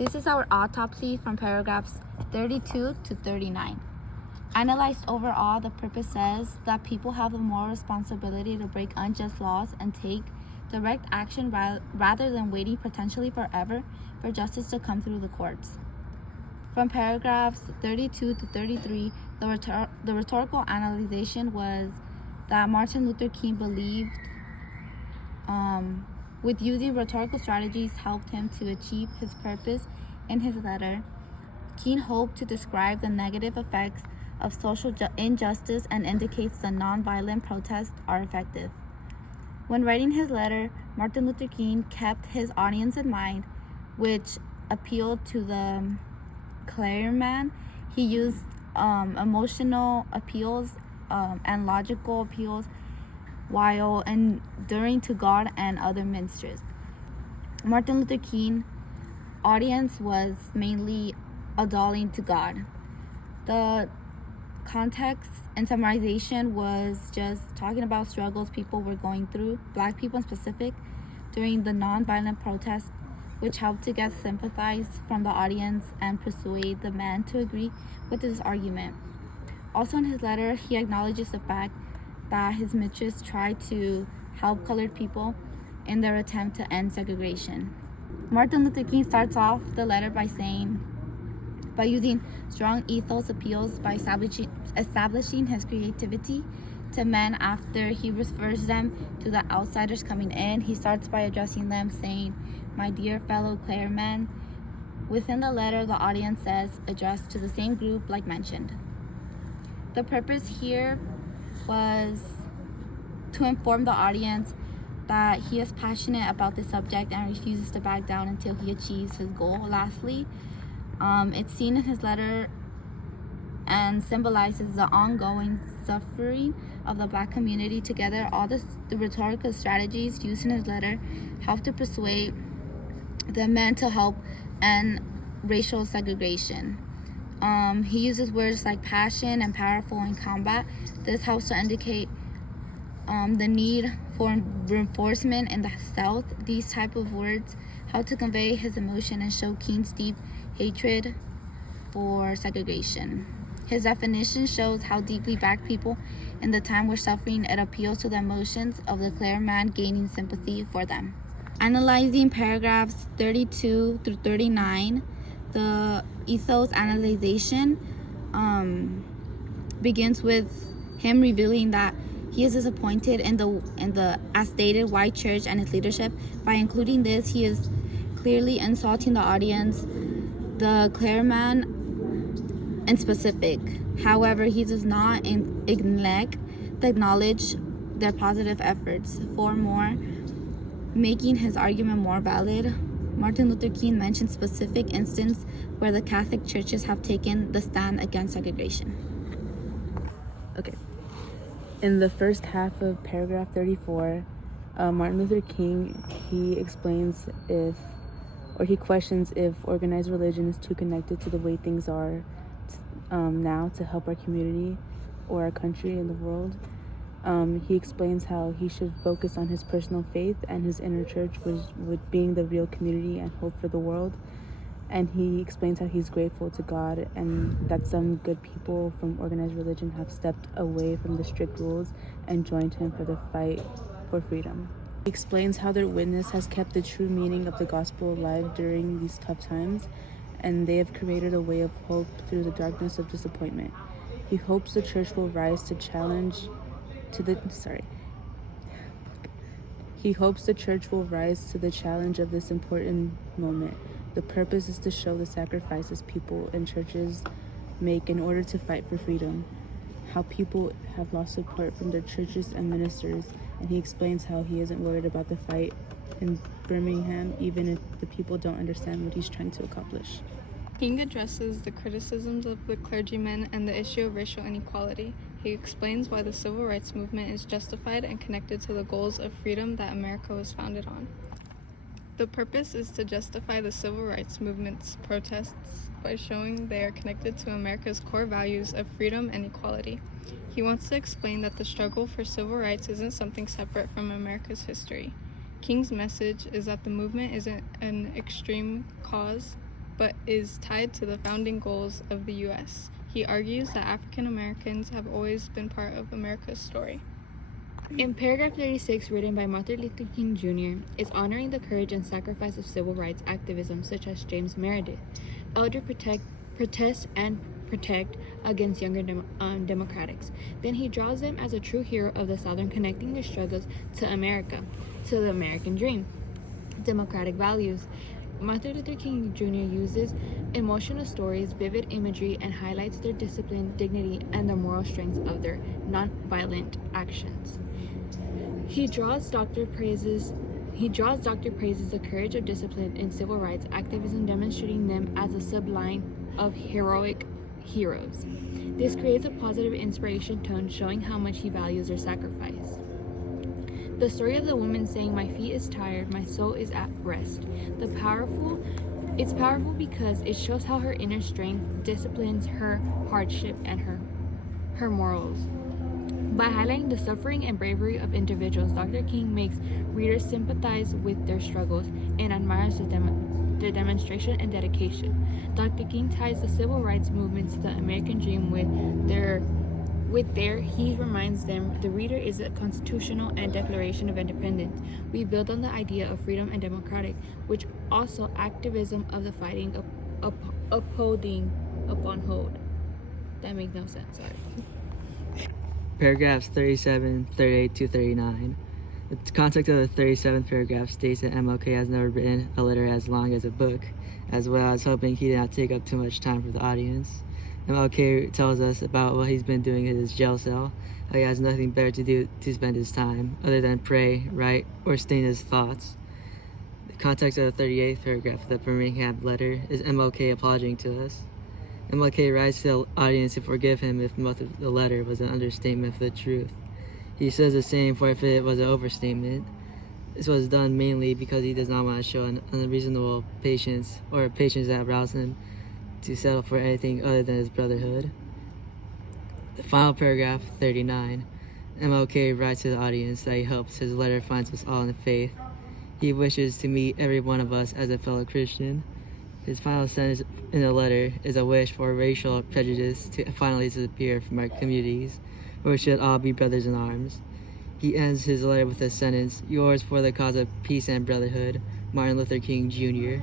This is our autopsy from paragraphs 32 to 39. Analyzed overall, the purpose says that people have a moral responsibility to break unjust laws and take direct action rather than waiting potentially forever for justice to come through the courts. From paragraphs 32 to 33, the rhetorical analysis was that Martin Luther King believed with using rhetorical strategies helped him to achieve his purpose. In his letter, King hoped to describe the negative effects of social injustice and indicates that nonviolent protests are effective. When writing his letter, Martin Luther King kept his audience in mind, which appealed to the clergyman. He used emotional appeals and logical appeals while enduring to God and other ministers. Martin Luther King's audience was mainly adulting to God. The context and summarization was just talking about struggles people were going through, Black people in specific, during the nonviolent protests, which helped to get sympathize from the audience and persuade the man to agree with his argument. Also in his letter, he acknowledges the fact that his mistress tried to help colored people in their attempt to end segregation. Martin Luther King starts off the letter by using strong ethos appeals by establishing his creativity to men after he refers them to the outsiders coming in. He starts by addressing them saying, "My dear fellow clergymen." Within the letter, the audience says, addressed to the same group like mentioned. The purpose here was to inform the audience that he is passionate about this subject and refuses to back down until he achieves his goal. Lastly, it's seen in his letter and symbolizes the ongoing suffering of the Black community. Together, all the rhetorical strategies used in his letter help to persuade the men to help end racial segregation. He uses words like passion and powerful in combat. This helps to indicate the need for reinforcement in the South. These type of words help to convey his emotion and show King's deep hatred for segregation. His definition shows how deeply Black people in the time were suffering. It appeals to the emotions of the clergyman, gaining sympathy for them. Analyzing paragraphs 32 through 39, the ethos analysis begins with him revealing that he is disappointed in the as stated white church and its leadership. By including this, he is clearly insulting the audience, the clergyman in specific. However, he does not acknowledge their positive efforts. For more, making his argument more valid, Martin Luther King mentioned specific instances where the Catholic churches have taken the stand against segregation. Okay. In the first half of paragraph 34, Martin Luther King, he questions if organized religion is too connected to the way things are now to help our community or our country and the world. He explains how he should focus on his personal faith and his inner church with being the real community and hope for the world. And he explains how he's grateful to God and that some good people from organized religion have stepped away from the strict rules and joined him for the fight for freedom. He explains how their witness has kept the true meaning of the gospel alive during these tough times, and they have created a way of hope through the darkness of disappointment. He hopes the church will rise to He hopes the church will rise to the challenge of this important moment. The purpose is to show the sacrifices people and churches make in order to fight for freedom, how people have lost support from their churches and ministers, and he explains how he isn't worried about the fight in Birmingham, even if the people don't understand what he's trying to accomplish. King addresses the criticisms of the clergymen and the issue of racial inequality. He explains why the civil rights movement is justified and connected to the goals of freedom that America was founded on. The purpose is to justify the civil rights movement's protests by showing they are connected to America's core values of freedom and equality. He wants to explain that the struggle for civil rights isn't something separate from America's history. King's message is that the movement isn't an extreme cause, but is tied to the founding goals of the U.S. He argues that African Americans have always been part of America's story. In paragraph 36, written by Martin Luther King Jr., is honoring the courage and sacrifice of civil rights activism such as James Meredith, elder protest and protect against younger democrats. Then he draws them as a true hero of the Southern, connecting their struggles to America, to the American dream, democratic values. Martin Luther King Jr. uses emotional stories, vivid imagery, and highlights their discipline, dignity, and the moral strengths of their nonviolent actions. He draws Dr. praises the courage of discipline in civil rights activism, demonstrating them as a sublime of heroic heroes. This creates a positive inspiration tone, showing how much he values their sacrifice. The story of the woman saying, "My feet is tired, my soul is at rest." It's powerful because it shows how her inner strength disciplines her hardship and her morals. By highlighting the suffering and bravery of individuals, Dr. King makes readers sympathize with their struggles and admires their demonstration and dedication. Dr. King ties the civil rights movement to the American dream he reminds them the reader is a constitutional and Declaration of Independence. We build on the idea of freedom and democratic, which also activism of the fighting upholding upon hold. That makes no sense, sorry. Paragraphs 37, 38 to 39. The context of the 37th paragraph states that MLK has never written a letter as long as a book, as well as hoping he did not take up too much time for the audience. MLK tells us about what he's been doing in his jail cell, how he has nothing better to do to spend his time, other than pray, write, or stain his thoughts. The context of the 38th paragraph of the Birmingham letter is MLK apologizing to us. MLK writes to the audience to forgive him if most of the letter was an understatement of the truth. He says the same for if it was an overstatement. This was done mainly because he does not want to show an unreasonable patience or a patience that aroused him to settle for anything other than his brotherhood. The final paragraph, 39, MLK writes to the audience that he hopes his letter finds us all in faith. He wishes to meet every one of us as a fellow Christian. His final sentence in the letter is a wish for racial prejudice to finally disappear from our communities, where we should all be brothers in arms. He ends his letter with a sentence, "Yours for the cause of peace and brotherhood, Martin Luther King Jr."